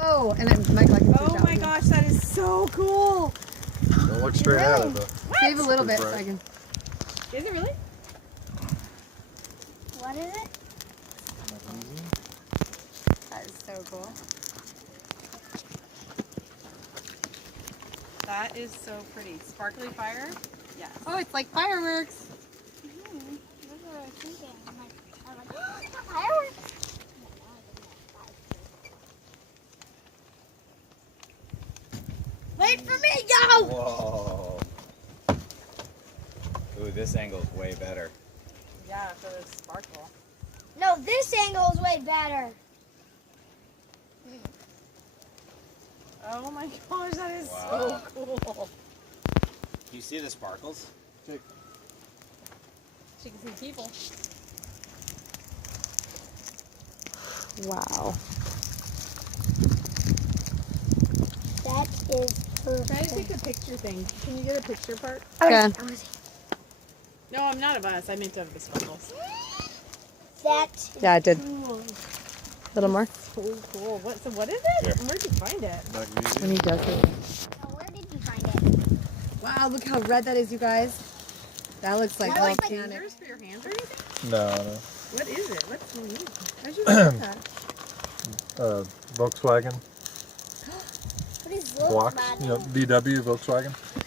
Oh, and I'm Michael. I can Oh my gosh, that is so cool. Don't look straight at it, though. Save a little bit so I can. Is it really? What is it? That is so cool. That is so pretty. Sparkly fire? Yes. Oh, it's like fireworks. That's what I was thinking. I'm like, oh, fireworks. Wait for me, yo! Whoa. Ooh, this angle's way better. Yeah, for the sparkle. No, this angle is way better. Oh my gosh, that is Wow. so cool. Do you see the sparkles? She can see people. Wow. That is perfect. Try to take a picture thing. Can you get a picture part? Okay. No, I'm not of us. I meant of the sparkles. That is Yeah, I did. cool. A little more. So cool. What is it? Here. Where'd you find it? When he does it. Now, where did you find it? Wow, look how red that is, you guys. That looks like That looks like volcanic. Fingers for your hands or anything? No, What is it? What's the name? How'd you get that? no. Volkswagen What is blocks. Volkswagen? You know, VW Volkswagen.